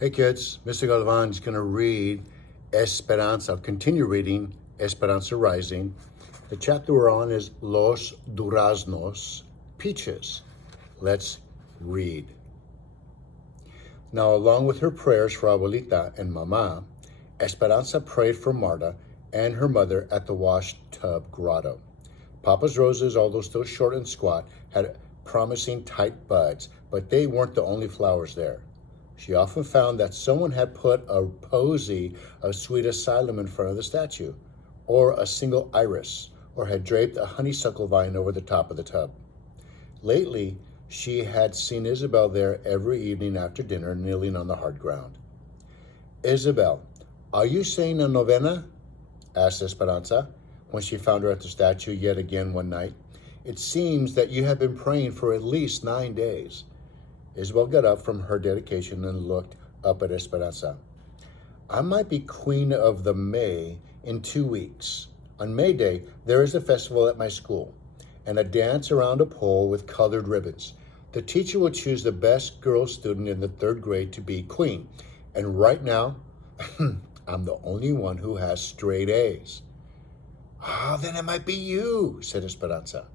Hey kids, Mr. Galvan is going to read Esperanza, continue reading Esperanza Rising. The chapter we're on is Los Duraznos, peaches. Let's read. Now, along with her prayers for Abuelita and Mama, Esperanza prayed for Marta and her mother at the wash tub grotto. Papa's roses, although still short and squat, had promising tight buds, but they weren't the only flowers there. She often found that someone had put a posy of sweet asylum in front of the statue, or a single iris, or had draped a honeysuckle vine over the top of the tub. Lately, she had seen Isabel there every evening after dinner, kneeling on the hard ground. "Isabel, are you saying a novena?" asked Esperanza, when she found her at the statue yet again one night. "It seems that you have been praying for at least 9 days. Isabel got up from her dedication and looked up at Esperanza. "I might be Queen of the May in 2 weeks. On May Day, there is a festival at my school, and a dance around a pole with colored ribbons. The teacher will choose the best girl student in the 3rd grade to be queen, and right now, I'm the only one who has straight A's." Then it might be you," said Esperanza.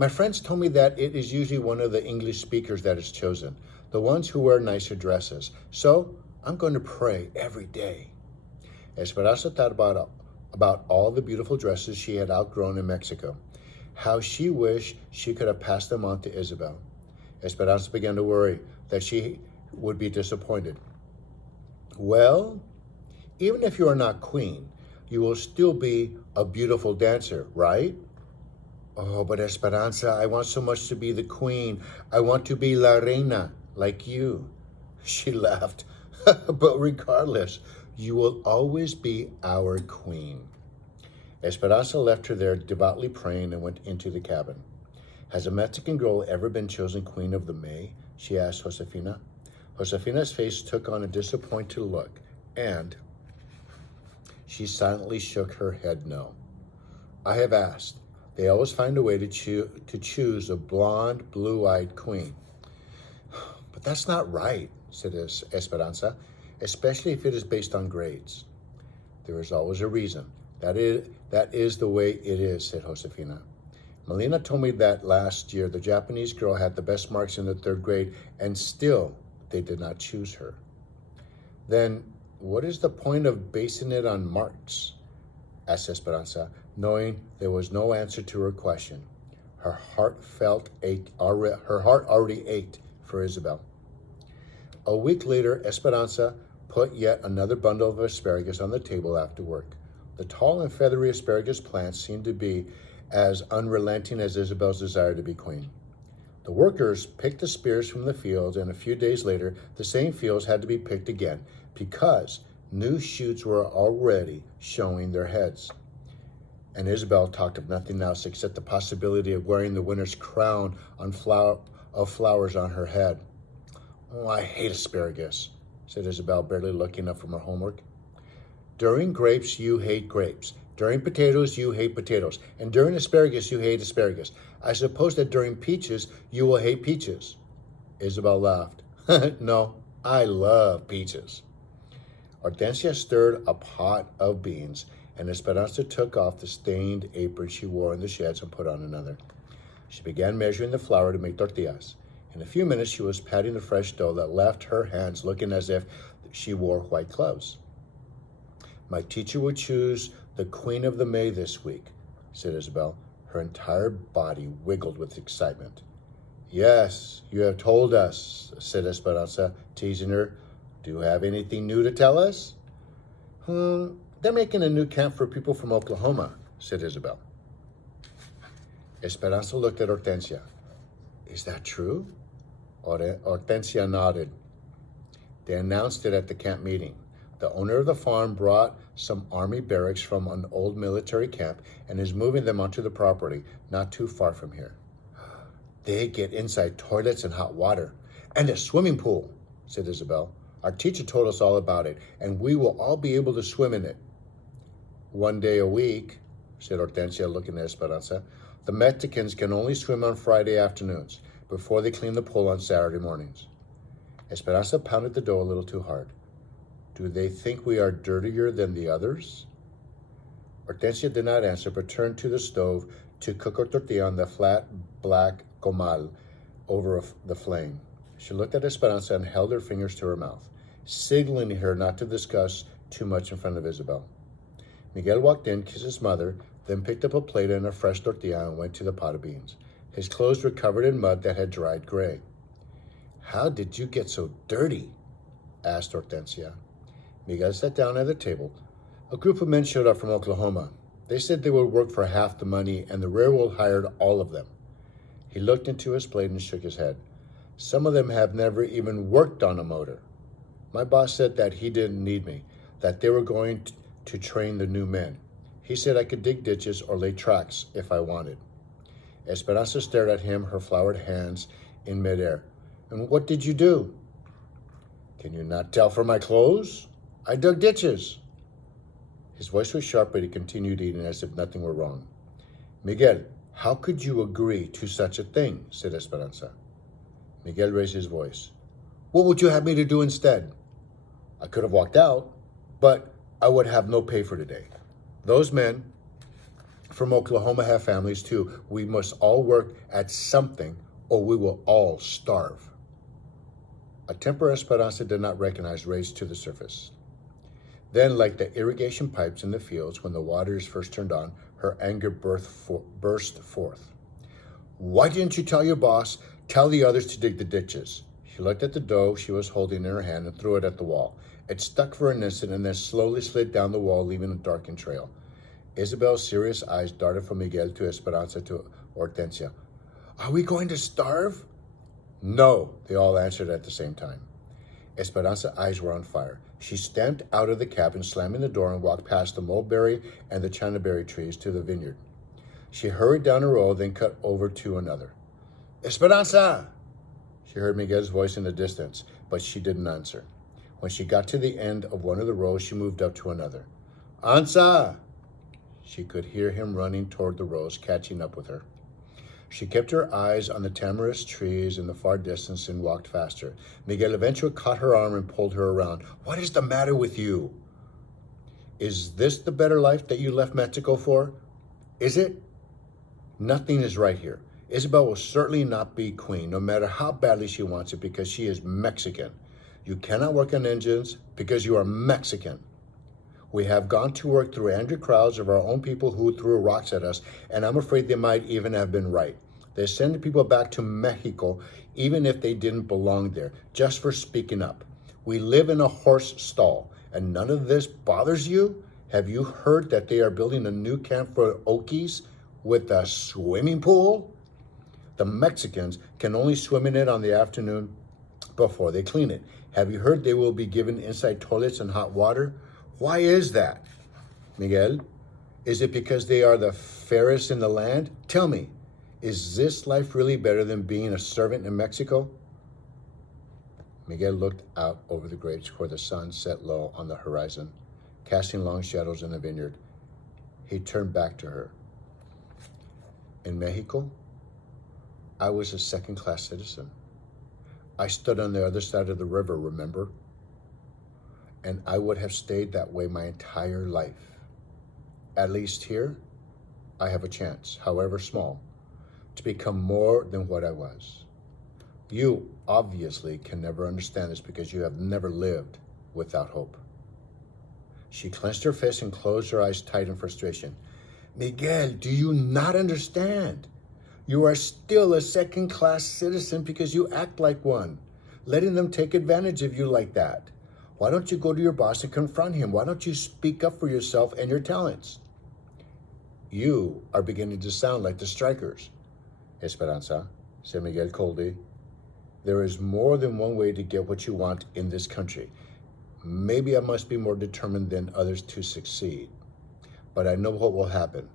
"My friends told me that it is usually one of the English speakers that is chosen, the ones who wear nicer dresses. So I'm going to pray every day." Esperanza thought about all the beautiful dresses she had outgrown in Mexico, how she wished she could have passed them on to Isabel. Esperanza began to worry that she would be disappointed. "Well, even if you are not queen, you will still be a beautiful dancer, right?" "Oh, but Esperanza, I want so much to be the queen. I want to be la reina, like you." She laughed. "But regardless, you will always be our queen." Esperanza left her there devoutly praying and went into the cabin. "Has a Mexican girl ever been chosen Queen of the May?" she asked Josefina. Josefina's face took on a disappointed look, and she silently shook her head no. "I have asked. They always find a way to choose a blonde, blue-eyed queen." "But that's not right," said Esperanza, "especially if it is based on grades." "There is always a reason. That is the way it is," said Josefina. "Melina told me that last year the Japanese girl had the best marks in the 3rd grade, and still they did not choose her." "Then what is the point of basing it on marks?" asked Esperanza, knowing there was no answer to her question. Her heart already ached for Isabel. A week later, Esperanza put yet another bundle of asparagus on the table after work. The tall and feathery asparagus plants seemed to be as unrelenting as Isabel's desire to be queen. The workers picked the spears from the fields, and a few days later, the same fields had to be picked again because new shoots were already showing their heads. And Isabel talked of nothing else except the possibility of wearing the winter's crown of flowers on her head. "Oh, I hate asparagus," said Isabel, barely looking up from her homework. "During grapes, you hate grapes. During potatoes, you hate potatoes. And during asparagus, you hate asparagus. I suppose that during peaches, you will hate peaches." Isabel laughed. "No, I love peaches." Hortensia stirred a pot of beans, and Esperanza took off the stained apron she wore in the sheds and put on another. She began measuring the flour to make tortillas. In a few minutes, she was patting the fresh dough that left her hands looking as if she wore white gloves. "My teacher would choose the Queen of the May this week," said Isabel. Her entire body wiggled with excitement. "Yes, you have told us," said Esperanza, teasing her. "Do you have anything new to tell us?" They're making a new camp for people from Oklahoma," said Isabel. Esperanza looked at Hortensia. "Is that true?" Hortensia nodded. They announced it at the camp meeting. The owner of the farm brought some army barracks from an old military camp and is moving them onto the property, not too far from here. "They get inside toilets and hot water, and a swimming pool," said Isabel. "Our teacher told us all about it, and we will all be able to swim in it." "1 day a week," said Hortensia, looking at Esperanza. "The Mexicans can only swim on Friday afternoons, before they clean the pool on Saturday mornings." Esperanza pounded the dough a little too hard. Do they think we are dirtier than the others? Hortensia did not answer, but turned to the stove to cook her tortilla on the flat black comal over the flame. She looked at Esperanza and held her fingers to her mouth, signaling her not to discuss too much in front of Isabel. Miguel walked in, kissed his mother, then picked up a plate and a fresh tortilla and went to the pot of beans. His clothes were covered in mud that had dried gray. How did you get so dirty? Asked Hortensia. Miguel sat down at the table. A group of men showed up from Oklahoma. They said they would work for half the money, and the railroad hired all of them. He looked into his plate and shook his head. Some of them have never even worked on a motor. My boss said that he didn't need me, that they were going to train the new men. He said I could dig ditches or lay tracks if I wanted. Esperanza stared at him, her floured hands in midair. And what did you do? Can you not tell from my clothes? I dug ditches. His voice was sharp, but he continued eating as if nothing were wrong. Miguel, how could you agree to such a thing? Said Esperanza. Miguel raised his voice. What would you have me to do instead? I could have walked out, but I would have no pay for today. Those men from Oklahoma have families too. We must all work at something or we will all starve. A temper Esperanza did not recognize raised to the surface. Then, like the irrigation pipes in the fields when the water is first turned on, her anger burst forth. Why didn't you tell your boss? Tell the others to dig the ditches. She looked at the dough she was holding in her hand and threw it at the wall. It stuck for an instant and then slowly slid down the wall, leaving a darkened trail. Isabel's serious eyes darted from Miguel to Esperanza to Hortensia. Are we going to starve? No, they all answered at the same time. Esperanza's eyes were on fire. She stamped out of the cabin, slamming the door, and walked past the mulberry and the chinaberry trees to the vineyard. She hurried down a row, then cut over to another. Esperanza! She heard Miguel's voice in the distance, but she didn't answer. When she got to the end of one of the rows, she moved up to another. Ansa! She could hear him running toward the rows, catching up with her. She kept her eyes on the tamarisk trees in the far distance and walked faster. Miguel eventually caught her arm and pulled her around. What is the matter with you? Is this the better life that you left Mexico for? Is it? Nothing is right here. Isabel will certainly not be queen, no matter how badly she wants it, because she is Mexican. You cannot work on engines because you are Mexican. We have gone to work through angry crowds of our own people who threw rocks at us, and I'm afraid they might even have been right. They send people back to Mexico even if they didn't belong there, just for speaking up. We live in a horse stall, and none of this bothers you? Have you heard that they are building a new camp for Okies with a swimming pool? The Mexicans can only swim in it on the afternoon before they clean it. Have you heard they will be given inside toilets and hot water? Why is that? Miguel, is it because they are the fairest in the land? Tell me, is this life really better than being a servant in Mexico? Miguel looked out over the grapes where the sun set low on the horizon, casting long shadows in the vineyard. He turned back to her. In Mexico, I was a second-class citizen. I stood on the other side of the river, remember? And I would have stayed that way my entire life. At least here, I have a chance, however small, to become more than what I was. You obviously can never understand this because you have never lived without hope. She clenched her fist and closed her eyes tight in frustration. Miguel, do you not understand? You are still a second-class citizen because you act like one, letting them take advantage of you like that. Why don't you go to your boss and confront him? Why don't you speak up for yourself and your talents? You are beginning to sound like the strikers. Esperanza, said Miguel coldly, there is more than one way to get what you want in this country. Maybe I must be more determined than others to succeed. But I know what will happen.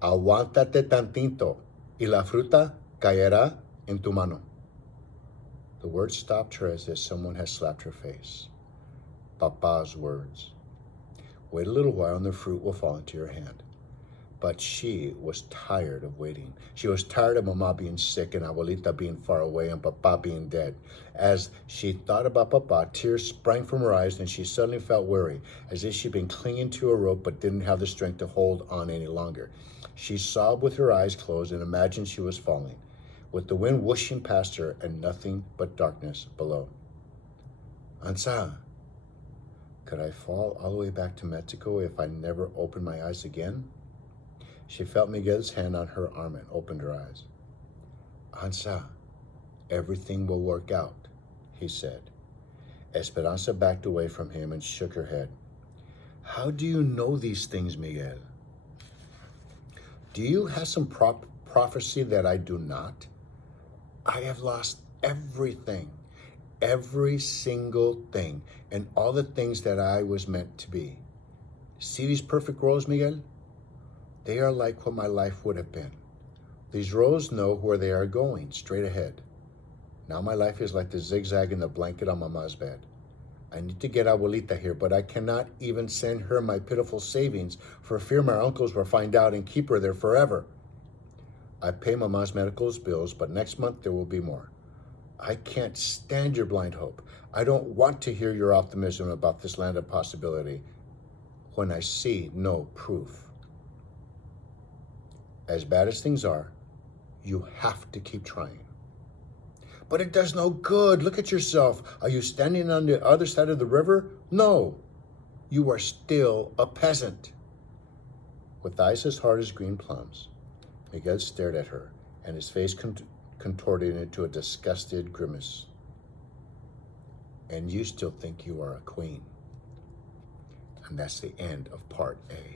Aguántate tantito, y la fruta caerá en tu mano. The words stopped her as if someone had slapped her face. Papa's words. Wait a little while and the fruit will fall into your hand. But she was tired of waiting. She was tired of Mama being sick and Abuelita being far away and Papa being dead. As she thought about Papa, tears sprang from her eyes and she suddenly felt weary, as if she'd been clinging to a rope but didn't have the strength to hold on any longer. She sobbed with her eyes closed and imagined she was falling, with the wind whooshing past her and nothing but darkness below. Ansa, could I fall all the way back to Mexico if I never opened my eyes again? She felt Miguel's hand on her arm and opened her eyes. Ansa, everything will work out, he said. Esperanza backed away from him and shook her head. How do you know these things, Miguel? Do you have some prophecy that I do not? I have lost everything, every single thing, and all the things that I was meant to be. See these perfect rows, Miguel? They are like what my life would have been. These rows know where they are going, straight ahead. Now my life is like the zigzag in the blanket on Mama's bed. I need to get Abuelita here, but I cannot even send her my pitiful savings for fear my uncles will find out and keep her there forever. I pay Mama's medical bills, but next month there will be more. I can't stand your blind hope. I don't want to hear your optimism about this land of possibility when I see no proof. As bad as things are, you have to keep trying. But it does no good. Look at yourself. Are you standing on the other side of the river? No, you are still a peasant. With eyes as hard as green plums, Miguel stared at her, and his face contorted into a disgusted grimace. And you still think you are a queen. And that's the end of part A.